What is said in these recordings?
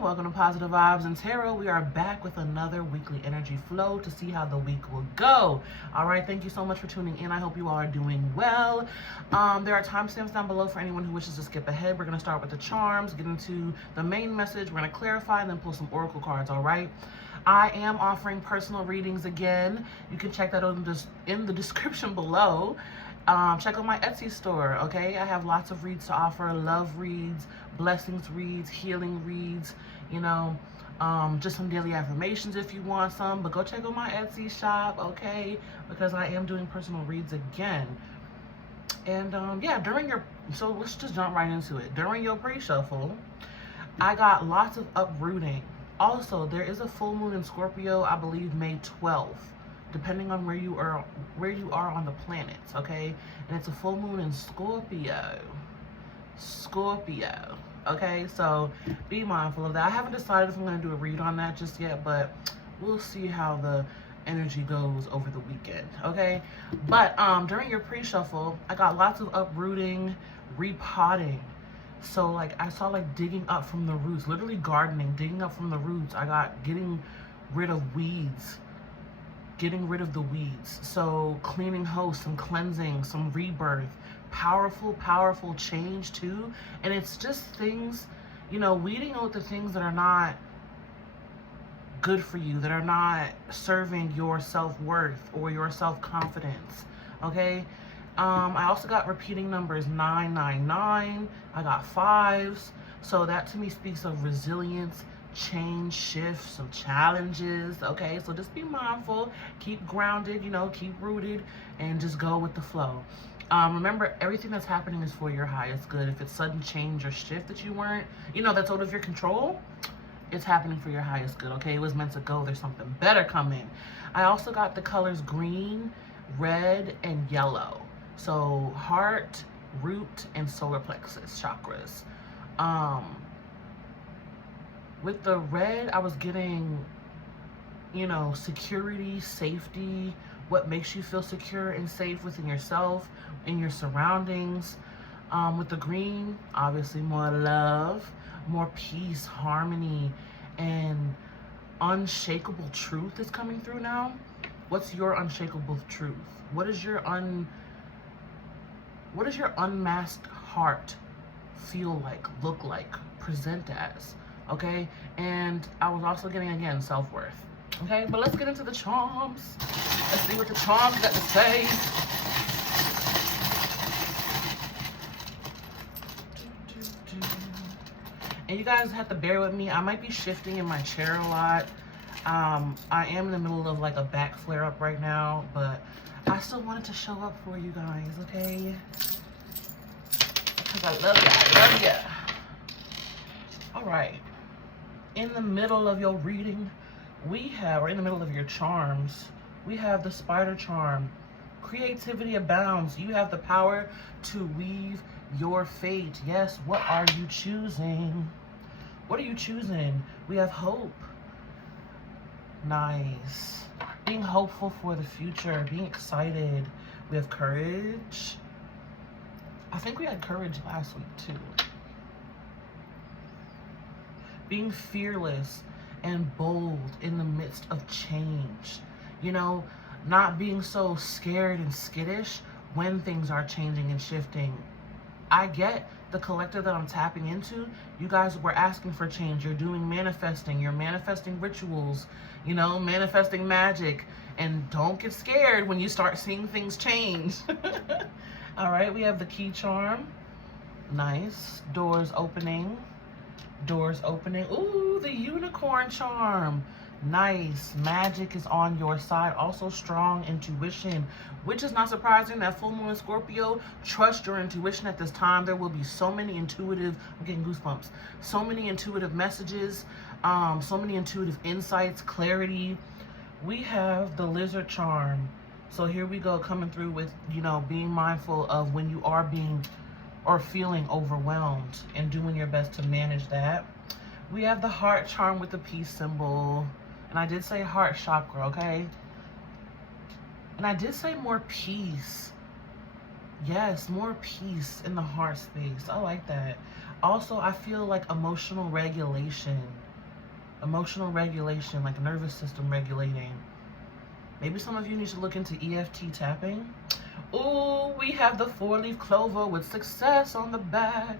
Welcome to Positive Vibes and Tarot. We are back with another weekly energy flow to see how the week will go. All right, thank you so much for tuning in. I hope you all are doing well. There are timestamps down below for anyone who wishes to skip ahead. We're going to start with the charms, get into the main message. We're going to clarify and then pull some oracle cards, all right? I am offering personal readings again. You can check that in the description below. Check out my Etsy store, okay? I have lots of reads to offer, love reads, blessings reads, healing reads, you know, just some daily affirmations if you want some, but go check out my Etsy shop, okay? Because I am doing personal reads again. And yeah, so let's just jump right into it. During your pre-shuffle, I got lots of uprooting. Also, there is a full moon in Scorpio, I believe May 12th. Depending on where you are on the planets, okay? And it's a full moon in Scorpio, okay? So be mindful of that. I haven't decided if I'm going to do a read on that just yet, but we'll see how the energy goes over the weekend, okay? But during your pre-shuffle, I got lots of uprooting, repotting. So like I saw like digging up from the roots, literally gardening, digging up from the roots. I got getting rid of weeds. Getting rid of the weeds. So cleaning house, some cleansing, some rebirth, powerful change too. And it's just things, you know, weeding out the things that are not good for you, that are not serving your self-worth or your self-confidence, okay? I also got repeating numbers 999. I got 5s. So that to me speaks of resilience, change, shift, some challenges, okay? So just be mindful, keep grounded, you know, keep rooted, and just go with the flow. Remember, everything that's happening is for your highest good. If it's sudden change or shift that you weren't, you know, that's out of your control, it's happening for your highest good, okay? It was meant to go. There's something better coming. I also got the colors green, red, and yellow. So heart, root, and solar plexus chakras. With the red, I was getting, you know, security, safety, what makes you feel secure and safe within yourself, in your surroundings. With the green, obviously more love, more peace, harmony, and unshakable truth is coming through now. What's your unshakable truth? What is your unmasked heart feel like, look like, present as? Okay, and I was also getting, again, self-worth. Okay, but let's get into the charms. Let's see what the charms got to say. And you guys have to bear with me. I might be shifting in my chair a lot. I am in the middle of like a back flare-up right now, but I still wanted to show up for you guys, okay? Because I love ya. All right. In the middle of your reading, or in the middle of your charms, we have the spider charm. Creativity abounds. You have the power to weave your fate. Yes, what are you choosing? What are you choosing? We have hope. Nice. Being hopeful for the future, being excited. We have courage. I think we had courage last week too. Being fearless and bold in the midst of change. You know, not being so scared and skittish when things are changing and shifting. I get the collective that I'm tapping into. You guys were asking for change. You're doing manifesting. You're manifesting rituals, you know, manifesting magic. And don't get scared when you start seeing things change. All right, we have the key charm. Nice. Doors opening. Doors opening. Ooh, the unicorn charm. Nice. Magic is on your side. Also strong intuition, which is not surprising. That full moon in Scorpio, trust your intuition at this time. There will be so many intuitive, I'm getting goosebumps, so many intuitive messages, so many intuitive insights, clarity. We have the lizard charm. So here we go, coming through with, you know, being mindful of when you are being or feeling overwhelmed and doing your best to manage that. We have the heart charm with the peace symbol. And I did say heart chakra, okay? And I did say more peace. Yes, more peace in the heart space. I like that. Also, I feel like emotional regulation. Emotional regulation, like nervous system regulating. Maybe some of you need to look into EFT tapping. Ooh, we have the 4-leaf clover with success on the back.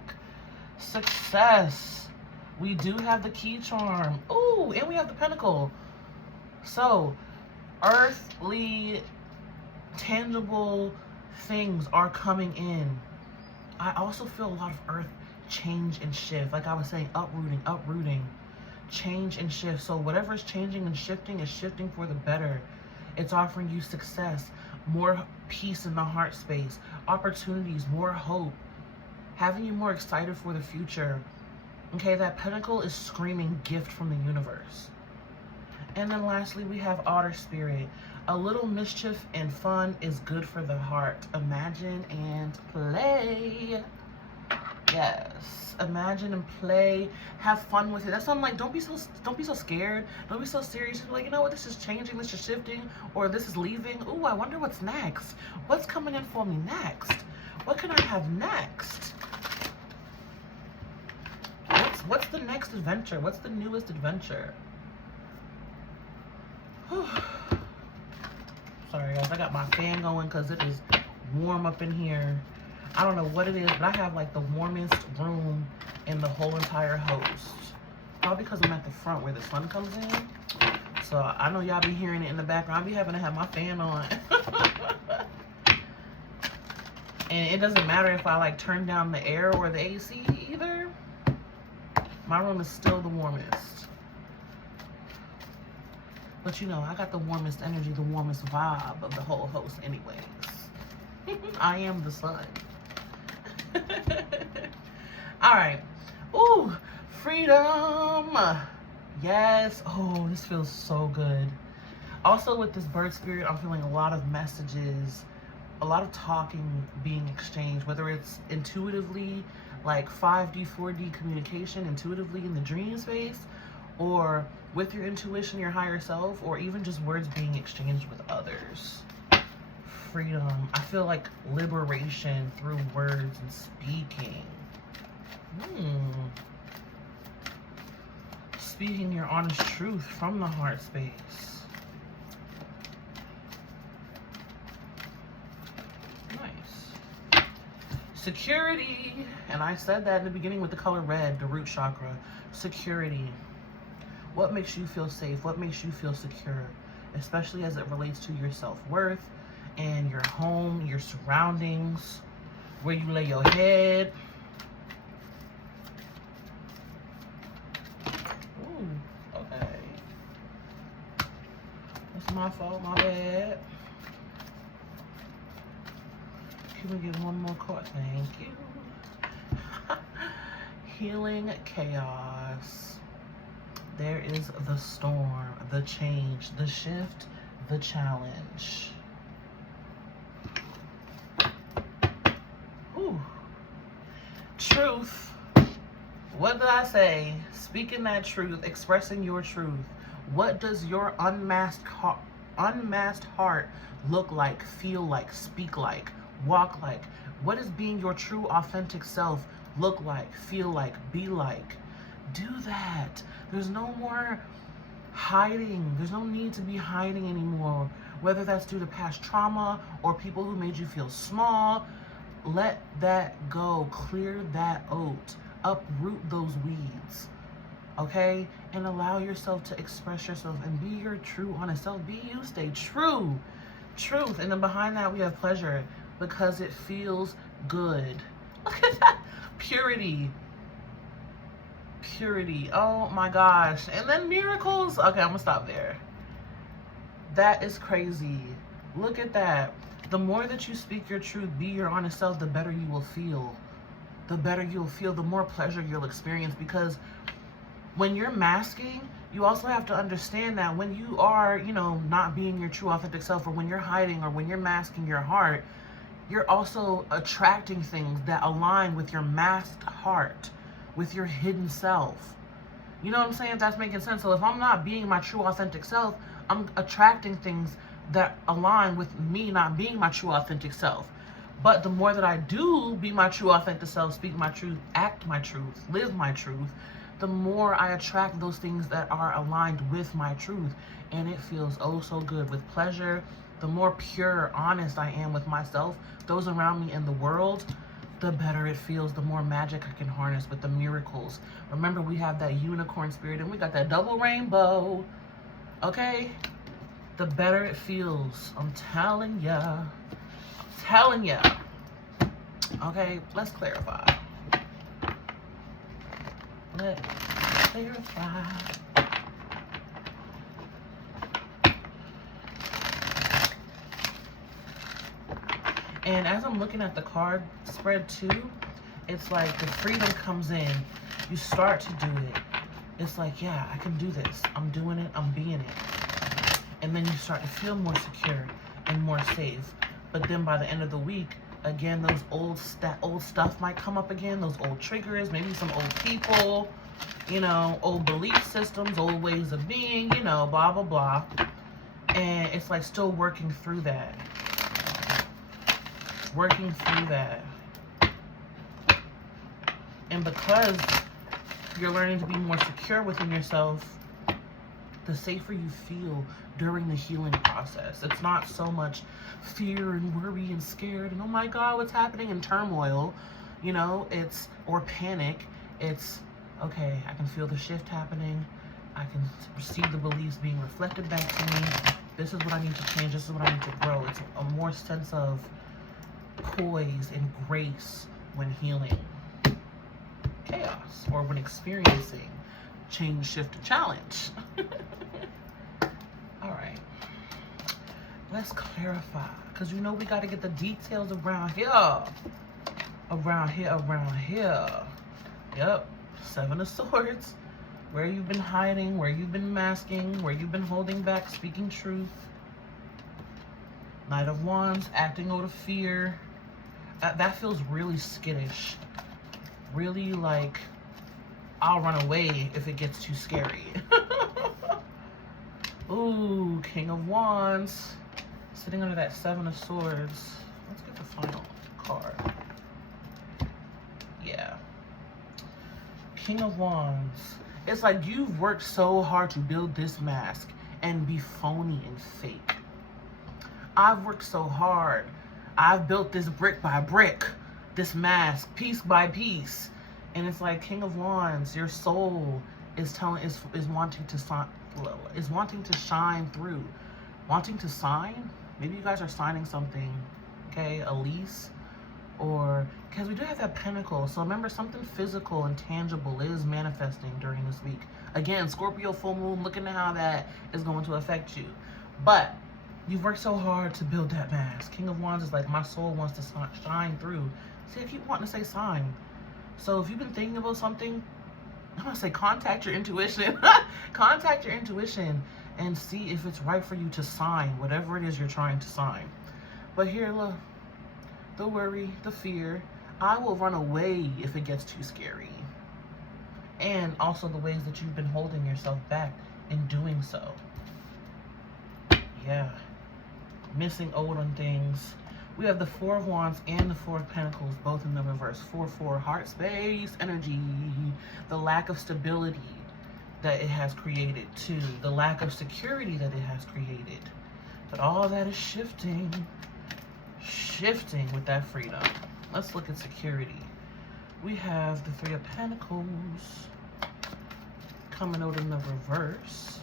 Success. We do have the key charm. Ooh, and we have the pentacle. So, earthly, tangible things are coming in. I also feel a lot of earth change and shift. Like I was saying, uprooting, change and shift. So whatever is changing and shifting is shifting for the better. It's offering you success, more peace in the heart space, opportunities, more hope, having you more excited for the future. Okay, that pentacle is screaming gift from the universe. And then lastly, we have otter spirit. A little mischief and fun is good for the heart. Imagine and play. Yes, imagine and play. Have fun with it. That's why I'm like, don't be so scared. Don't be so serious. Just be like, you know what? This is changing. This is shifting, or this is leaving. Ooh, I wonder what's next. What's coming in for me next? What can I have next? What's the next adventure? What's the newest adventure? Sorry guys, I got my fan going because it is warm up in here. I don't know what it is, but I have like the warmest room in the whole entire host. Probably because I'm at the front where the sun comes in. So I know y'all be hearing it in the background. I be having to have my fan on. And it doesn't matter if I like turn down the air or the AC either. My room is still the warmest. But you know, I got the warmest energy, the warmest vibe of the whole host anyways. I am the sun. All right. Ooh, freedom. Yes. Oh, this feels so good. Also with this bird spirit, I'm feeling a lot of messages, a lot of talking being exchanged, whether it's intuitively, like 5D, 4D communication, intuitively in the dream space, or with your intuition, your higher self, or even just words being exchanged with others. Freedom. I feel like liberation through words and speaking. Speaking your honest truth from the heart space. Nice. Security. And I said that in the beginning with the color red, the root chakra. Security. What makes you feel safe? What makes you feel secure? Especially as it relates to your self-worth and your home, your surroundings, where you lay your head. Ooh, okay. That's my fault, my bad. Can we get one more card? Thank you. Healing chaos. There is the storm, the change, the shift, the challenge. Ooh. Truth. What did I say? Speaking that truth, expressing your truth. What does your unmasked heart look like, feel like, speak like, walk like? What does being your true, authentic self look like, feel like, be like? Do that. There's no more hiding. There's no need to be hiding anymore. Whether that's due to past trauma or people who made you feel small, let that go. Clear that out. Uproot those weeds. Okay? And allow yourself to express yourself and be your true, honest self. Be you. Stay true. Truth. And then behind that, we have pleasure because it feels good. Look at that. Purity. Purity. Oh my gosh. And then miracles. Okay, I'm gonna stop there. That is crazy. Look at that. The more that you speak your truth, be your honest self, the better you will feel. The better you'll feel, the more pleasure you'll experience. Because when you're masking, you also have to understand that when you are, you know, not being your true authentic self, or when you're hiding, or when you're masking your heart, you're also attracting things that align with your masked heart, with your hidden self. You know what I'm saying? If that's making sense. So if I'm not being my true authentic self, I'm attracting things that align with me not being my true authentic self. But the more that I do be my true authentic self, speak my truth, act my truth, live my truth, the more I attract those things that are aligned with my truth. And it feels oh so good with pleasure. The more pure, honest I am with myself, those around me in the world, the better it feels, the more magic I can harness with the miracles. Remember, we have that unicorn spirit and we got that double rainbow, okay? The better it feels. I'm telling ya. I'm telling ya. Okay, let's clarify. Let's clarify. And as I'm looking at the card spread too, it's like the freedom comes in. You start to do it. It's like, yeah, I can do this. I'm doing it. I'm being it. And then you start to feel more secure and more safe. But then by the end of the week, again, those old stuff might come up again. Those old triggers, maybe some old people, you know, old belief systems, old ways of being, you know, blah, blah, blah. And it's like still working through that. Working through that. And because you're learning to be more secure within yourself, the safer you feel during the healing process. It's not so much fear and worry and scared and oh my God, what's happening, and turmoil, you know, or panic. It's okay, I can feel the shift happening. I can receive the beliefs being reflected back to me. This is what I need to change. This is what I need to grow. It's a more sense of poise and grace when healing chaos or when experiencing change, shift, and challenge. All right, let's clarify, because you know we got to get the details around here. Yep, Seven of Swords. Where you've been hiding, where you've been masking, where you've been holding back, speaking truth. Knight of Wands, acting out of fear. That feels really skittish. Really like, I'll run away if it gets too scary. Ooh, King of Wands. Sitting under that Seven of Swords. Let's get the final card. Yeah. King of Wands. It's like you've worked so hard to build this mask and be phony and fake. I've worked so hard. I've built this brick by brick, this mask, piece by piece. And it's like, King of Wands, your soul is wanting to shine through. Wanting to sign? Maybe you guys are signing something, okay? A lease, or, because we do have that pentacle. So remember, something physical and tangible is manifesting during this week. Again, Scorpio full moon, looking at how that is going to affect you. But you've worked so hard to build that mask. King of Wands is like, my soul wants to shine through. See, I keep wanting to say sign. So if you've been thinking about something, I'm going to say contact your intuition. Contact your intuition and see if it's right for you to sign whatever it is you're trying to sign. But here, look, the worry, the fear. I will run away if it gets too scary. And also the ways that you've been holding yourself back in doing so. Yeah. Missing out on things. We have the Four of Wands and the Four of Pentacles, both in the reverse. 4-4, heart space, energy. The lack of stability that it has created, too. The lack of security that it has created. But all that is shifting. Shifting with that freedom. Let's look at security. We have the Three of Pentacles coming out in the reverse.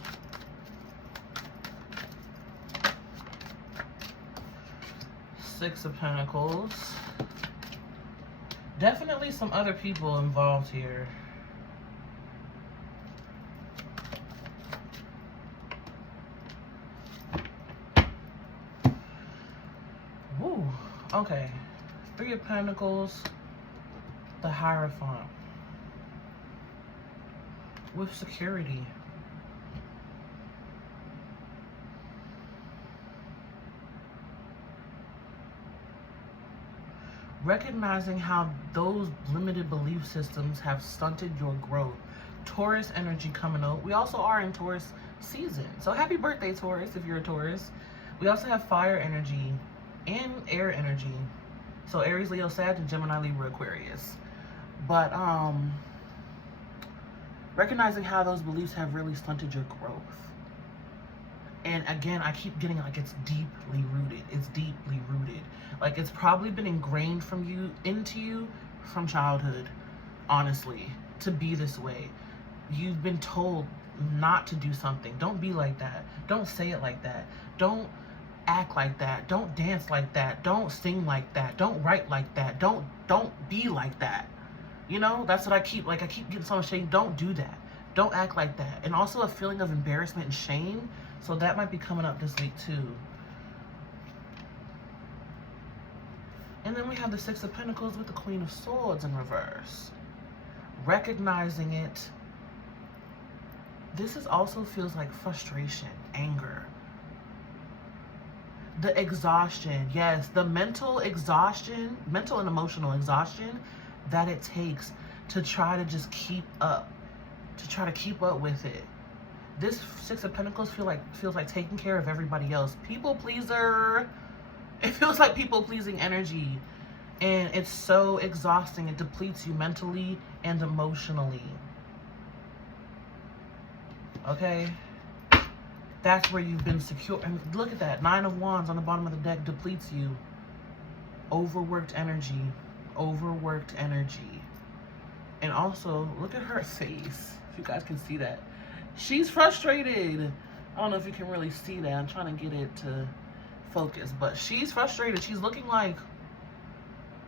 Six of Pentacles. Definitely some other people involved here. Ooh, okay. Three of Pentacles, the Hierophant. With security. Recognizing how those limited belief systems have stunted your growth. Taurus energy coming out. We also are in Taurus season. So happy birthday, Taurus, if you're a Taurus. We also have fire energy and air energy. So Aries, Leo, Sag, and Gemini, Libra, Aquarius. But recognizing how those beliefs have really stunted your growth. And again, I keep getting like it's deeply rooted. It's deeply rooted. Like it's probably been ingrained into you from childhood, honestly, to be this way. You've been told not to do something. Don't be like that. Don't say it like that. Don't act like that. Don't dance like that. Don't sing like that. Don't write like that. Don't be like that. You know, that's what I keep getting so much shame. Don't do that. Don't act like that. And also a feeling of embarrassment and shame. So that might be coming up this week too. And then we have the Six of Pentacles with the Queen of Swords in reverse. Recognizing it. This also feels like frustration, anger. The exhaustion, yes, the mental exhaustion, mental and emotional exhaustion that it takes to try to just keep up, with it. This Six of Pentacles feels like taking care of everybody else. People pleaser. It feels like people pleasing energy. And it's so exhausting. It depletes you mentally and emotionally. Okay? That's where you've been secure. And look at that. 9 of Wands on the bottom of the deck depletes you. Overworked energy. Overworked energy. And also, look at her face. If you guys can see that. She's frustrated. I don't know if you can really see that. I'm trying to get it to focus. But she's frustrated. She's looking like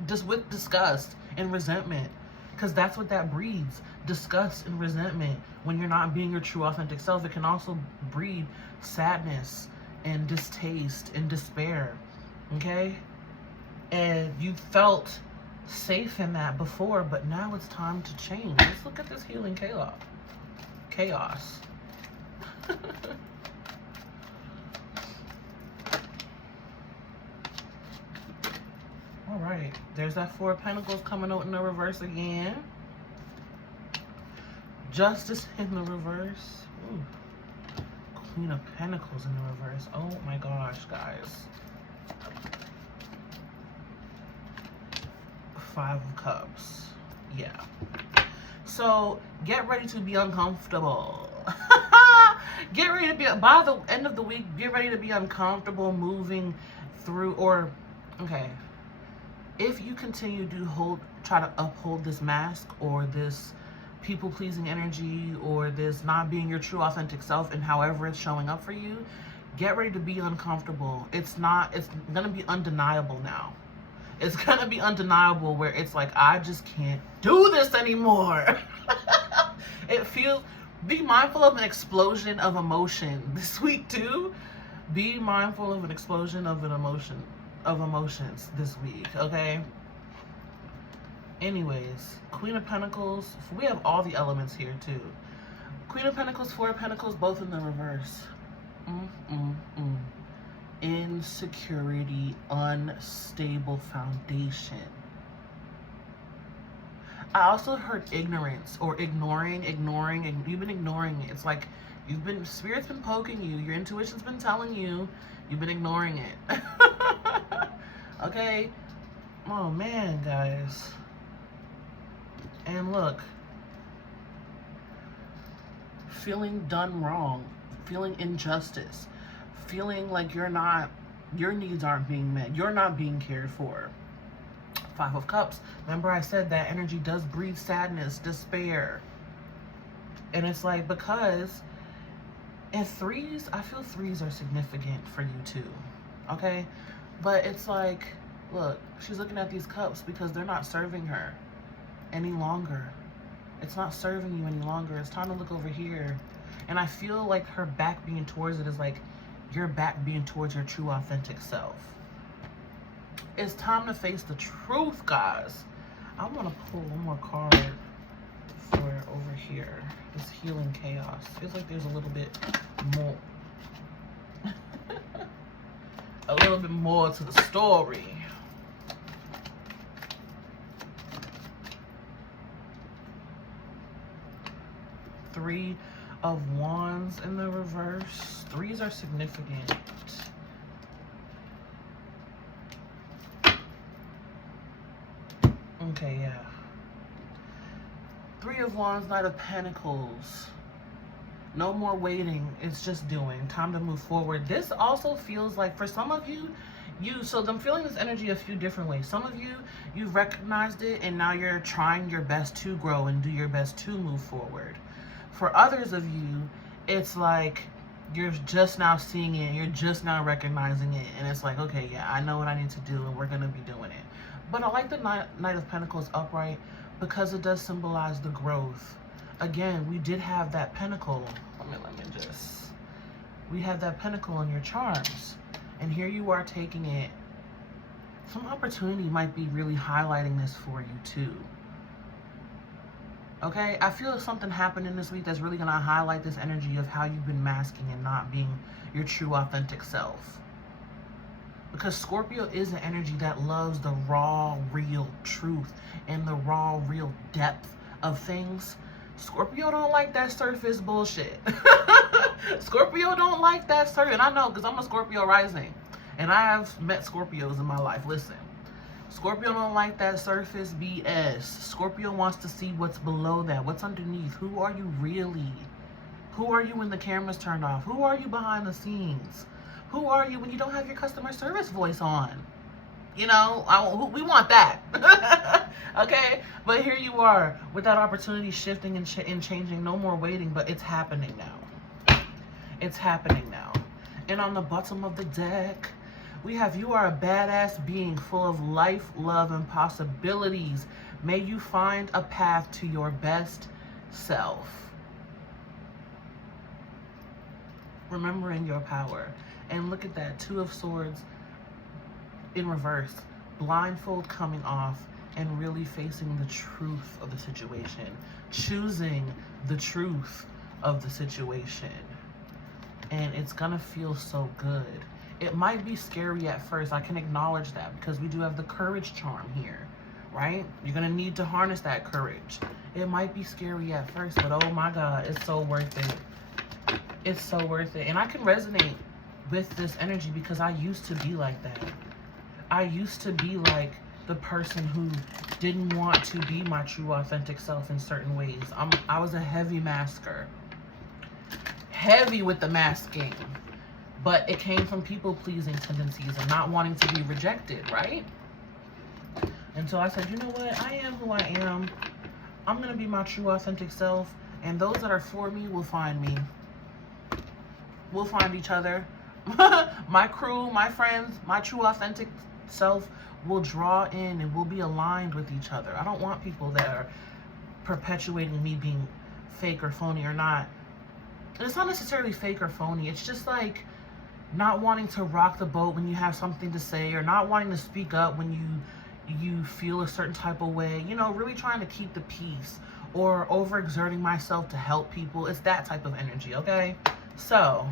just with disgust and resentment. Because that's what that breeds. Disgust and resentment. When you're not being your true authentic self, it can also breed sadness and distaste and despair. Okay? And you felt safe in that before, but now it's time to change. Let's look at this healing chaos. All right, there's that Four of Pentacles coming out in the reverse again. Justice in the reverse. Ooh. Queen of Pentacles in the reverse. Oh my gosh, guys. Five of Cups. Yeah. So get ready to be uncomfortable. Get ready to be, by the end of the week, get ready to be uncomfortable moving through, or, okay. If you continue to try to uphold this mask or this people-pleasing energy or this not being your true authentic self and however it's showing up for you, get ready to be uncomfortable. It's gonna be undeniable now. It's gonna be undeniable where it's like, I just can't do this anymore. It feels, be mindful of an explosion of emotion this week too. Be mindful of an explosion of emotions this week, okay? Anyways, Queen of Pentacles, we have all the elements here too. Queen of Pentacles, Four of Pentacles, both in the reverse. Insecurity, unstable foundation. I also heard ignorance or ignoring, and you've been ignoring it. It's like Spirit's been poking you, your intuition's been telling you, you've been ignoring it. Okay? Oh man, guys. And look, feeling done wrong, feeling injustice, feeling like your needs aren't being met, you're not being cared for. Five of Cups. Remember I said that energy does breed sadness, despair. And it's like, because in threes, I feel threes are significant for you too. Okay? But it's like, look, she's looking at these cups because they're not serving her any longer. It's not serving you any longer. It's time to look over here. And I feel like her back being towards it is like your back being towards your true authentic self. It's time to face the truth, guys. I want to pull one more card for over here. This healing chaos. Feels like there's a little bit more. A little bit more to the story. Three of Wands in the reverse. Threes are significant. Okay, yeah. Three of Wands, Knight of Pentacles. No more waiting. It's just doing. Time to move forward. This also feels like, for some of you, so I'm feeling this energy a few different ways. Some of you, you've recognized it and now you're trying your best to grow and do your best to move forward. For others of you, it's like you're just now seeing it, you're just now recognizing it, and it's like, okay, yeah, I know what I need to do and we're going to be doing it. But I like the Knight of Pentacles upright because it does symbolize the growth. Again, we did have that pentacle. We have that pentacle in your charms. And here you are taking it. Some opportunity might be really highlighting this for you too. Okay, I feel like something happened in this week that's really going to highlight this energy of how you've been masking and not being your true authentic self. Because Scorpio is an energy that loves the raw, real truth and the raw, real depth of things. Scorpio don't like that surface bullshit. Scorpio don't like that surface. And I know because I'm a Scorpio rising. And I have met Scorpios in my life. Listen. Scorpio don't like that surface BS. Scorpio wants to see what's below that. What's underneath. Who are you really? Who are you when the camera's turned off? Who are you behind the scenes? Who are you when you don't have your customer service voice on? You know, we want that. Okay? But here you are with that opportunity shifting and changing. No more waiting, but it's happening now. It's happening now. And on the bottom of the deck, we have, you are a badass being full of life, love, and possibilities. May you find a path to your best self. Remembering your power. And look at that, Two of Swords in reverse. Blindfold coming off and really facing the truth of the situation. Choosing the truth of the situation. And it's gonna feel so good. It might be scary at first. I can acknowledge that because we do have the courage charm here, right? You're gonna need to harness that courage. It might be scary at first, but oh my God, it's so worth it. It's so worth it. And I can resonate with this energy because I used to be like that. I used to be like the person who didn't want to be my true authentic self in certain ways. I was a heavy masker. Heavy with the masking. But it came from people-pleasing tendencies and not wanting to be rejected, right? And so I said, you know what? I am who I am. I'm going to be my true authentic self. And those that are for me will find me. We'll find each other. My crew, my friends, my true authentic self will draw in and we'll be aligned with each other. I don't want people that are perpetuating me being fake or phony or not. And it's not necessarily fake or phony. It's just like not wanting to rock the boat when you have something to say, or not wanting to speak up when you feel a certain type of way. You know, really trying to keep the peace, or overexerting myself to help people. It's that type of energy, okay? So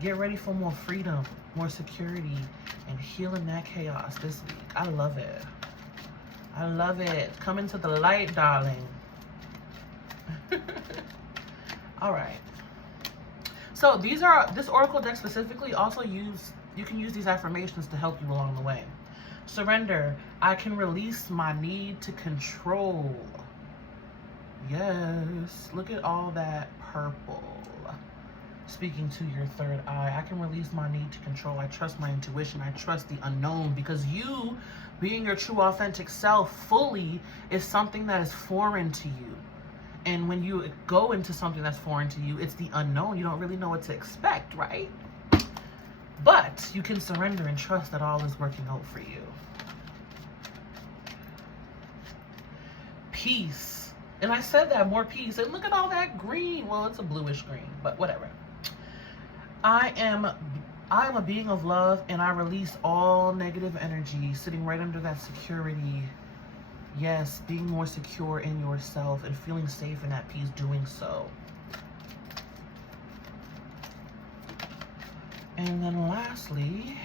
get ready for more freedom, more security, and healing that chaos this week. I love it. I love it. Come into the light, darling. All right. So this oracle deck specifically also you can use these affirmations to help you along the way. Surrender. I can release my need to control. Yes. Look at all that purple. Speaking to your third eye. I can release my need to control. I trust my intuition. I trust the unknown, because you being your true authentic self fully is something that is foreign to you. And when you go into something that's foreign to you, it's the unknown. You don't really know what to expect, right? But you can surrender and trust that all is working out for you. Peace. And I said that, more peace. And look at all that green. Well, it's a bluish green, but whatever. I am a being of love, and I release all negative energy, sitting right under that security. Yes, being more secure in yourself and feeling safe and at peace doing so. And then lastly,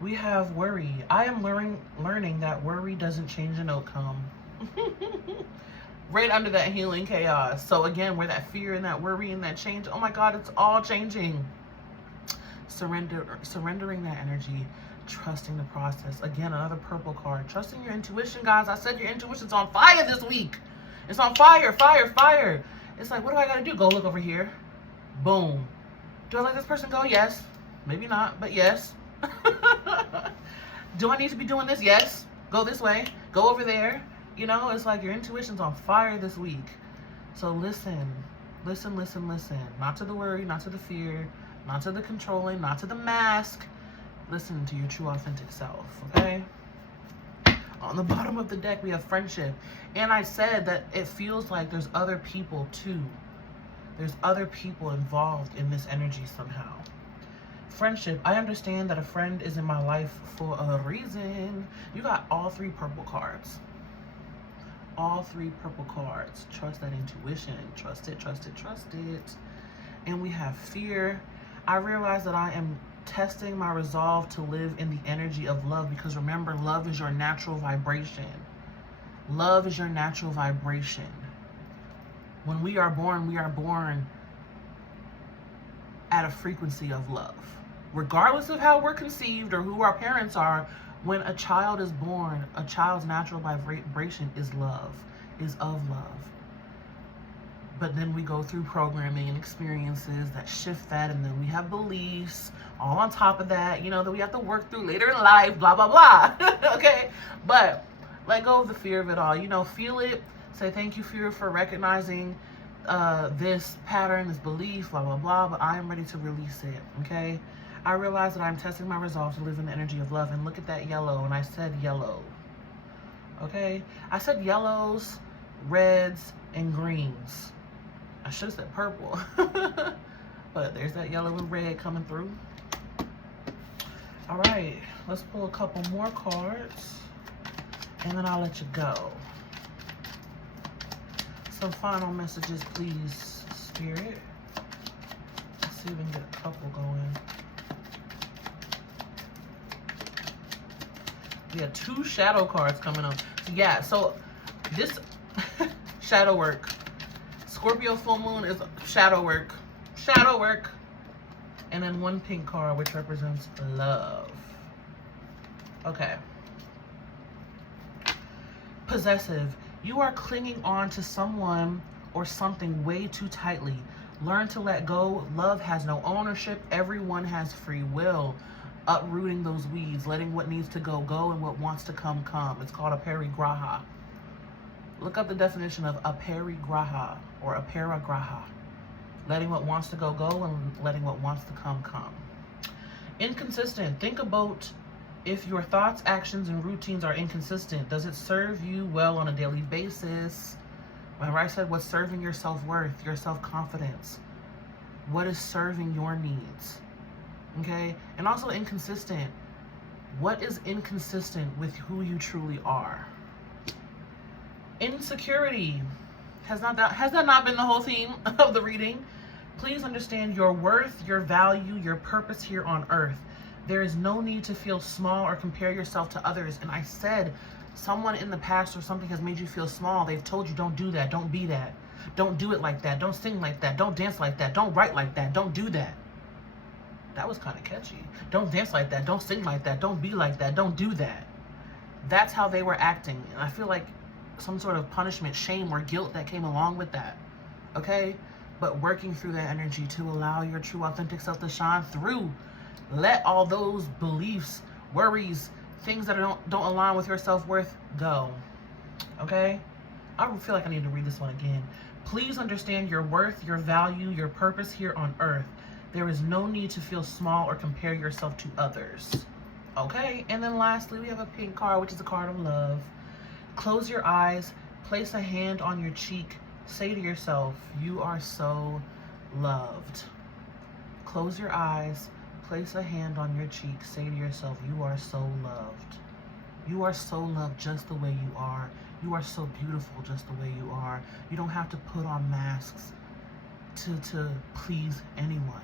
we have worry. I am learning that worry doesn't change an outcome. Right under that healing chaos. So again, where that fear and that worry and that change, oh my God, it's all changing. Surrendering that energy. Trusting the process. Again, another purple card. Trusting your intuition, guys. I said your intuition's on fire this week. It's on fire, fire, fire. It's like, what do I got to do? Go look over here. Boom. Do I let this person go? Yes. Maybe not, but yes. Do I need to be doing this? Yes. Go this way. Go over there. You know, it's like your intuition's on fire this week. So listen. Listen, listen, listen. Not to the worry, not to the fear, not to the controlling, not to the mask. Listen to your true authentic self, okay? On the bottom of the deck, we have friendship. And I said that it feels like there's other people too. There's other people involved in this energy somehow. Friendship. I understand that a friend is in my life for a reason. You got all 3 purple cards. All 3 purple cards. Trust that intuition. Trust it, trust it, trust it. And we have fear. I realize that I am testing my resolve to live in the energy of love, because remember, love is your natural vibration. Love is your natural vibration. When we are born at a frequency of love. Regardless of how we're conceived or who our parents are, when a child is born, a child's natural vibration is love, is of love. But then we go through programming and experiences that shift that, and then we have beliefs all on top of that, you know, that we have to work through later in life, blah, blah, blah. Okay? But let go of the fear of it all. You know, feel it. Say, thank you, fear, for recognizing this pattern, this belief, blah, blah, blah, but I am ready to release it, okay? I realize that I'm testing my resolve to live in the energy of love, and look at that yellow, and I said yellow, okay? I said yellows, reds, and greens. I should have said purple, but there's that yellow and red coming through. All right, let's pull a couple more cards, and then I'll let you go. Some final messages, please, Spirit. Let's see if we can get a couple going. We have 2 shadow cards coming up. Yeah, so this shadow work. Scorpio full moon is shadow work. Shadow work. And then 1 pink card, which represents love. Okay. Possessive. You are clinging on to someone or something way too tightly. Learn to let go. Love has no ownership. Everyone has free will. Uprooting those weeds, letting what needs to go, go, and what wants to come, come. It's called a parigraha. Look up the definition of a parigraha or a paragraha. Letting what wants to go, go, and letting what wants to come, come. Inconsistent. Think about if your thoughts, actions, and routines are inconsistent. Does it serve you well on a daily basis? Remember I said what's serving your self-worth, your self-confidence. What is serving your needs? Okay? And also inconsistent. What is inconsistent with who you truly are? Insecurity. Has that not been the whole theme of the reading? Please understand your worth, your value, your purpose here on earth. There is no need to feel small or compare yourself to others. And I said, someone in the past or something has made you feel small. They've told you, don't do that, don't be that. Don't do it like that, don't sing like that, don't dance like that, don't write like that, don't do that. That was kind of catchy. Don't dance like that, don't sing like that, don't be like that, don't do that. That's how they were acting. And I feel like some sort of punishment, shame, or guilt that came along with that. Okay? But working through that energy to allow your true authentic self to shine through. Let all those beliefs, worries, things that don't align with your self-worth go. Okay? I feel like I need to read this one again. Please understand your worth, your value, your purpose here on earth. There is no need to feel small or compare yourself to others. Okay? And then lastly, we have a pink card, which is a card of love. Close your eyes, place a hand on your cheek, say to yourself, you are so loved. Close your eyes, place a hand on your cheek, say to yourself, you are so loved. You are so loved just the way you are. You are so beautiful just the way you are. You don't have to put on masks to please anyone.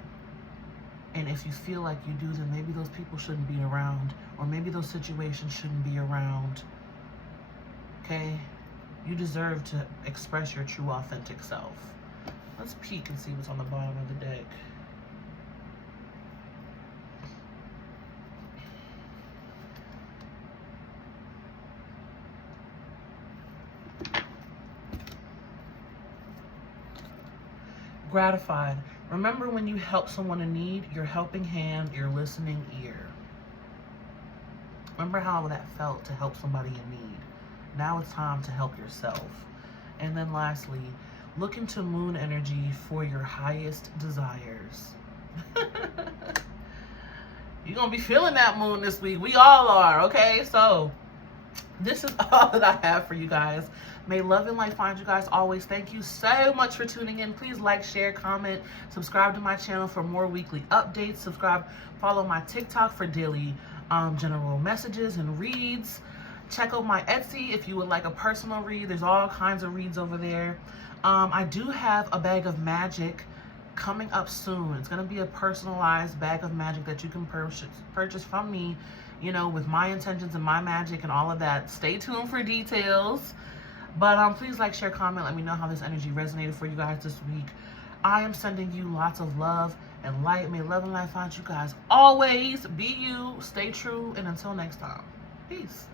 And if you feel like you do, then maybe those people shouldn't be around, or maybe those situations shouldn't be around. Okay? You deserve to express your true authentic self. Let's peek and see what's on the bottom of the deck. gratified. Remember, when you help someone in need, your helping hand, your listening ear. Remember how that felt to help somebody in need. Now it's time to help yourself. And then lastly, look into moon energy for your highest desires. You're going to be feeling that moon this week. We all are, okay? So this is all that I have for you guys. May love and light find you guys always. Thank you so much for tuning in. Please like, share, comment, subscribe to my channel for more weekly updates. Subscribe, follow my TikTok for daily general messages and reads. Check out my Etsy if you would like a personal read. There's all kinds of reads over there. I do have a bag of magic coming up soon. It's going to be a personalized bag of magic that you can purchase from me, you know, with my intentions and my magic and all of that. Stay tuned for details. But please like, share, comment. Let me know how this energy resonated for you guys this week. I am sending you lots of love and light. May love and light find you guys always. Be you, stay true, and until next time, peace.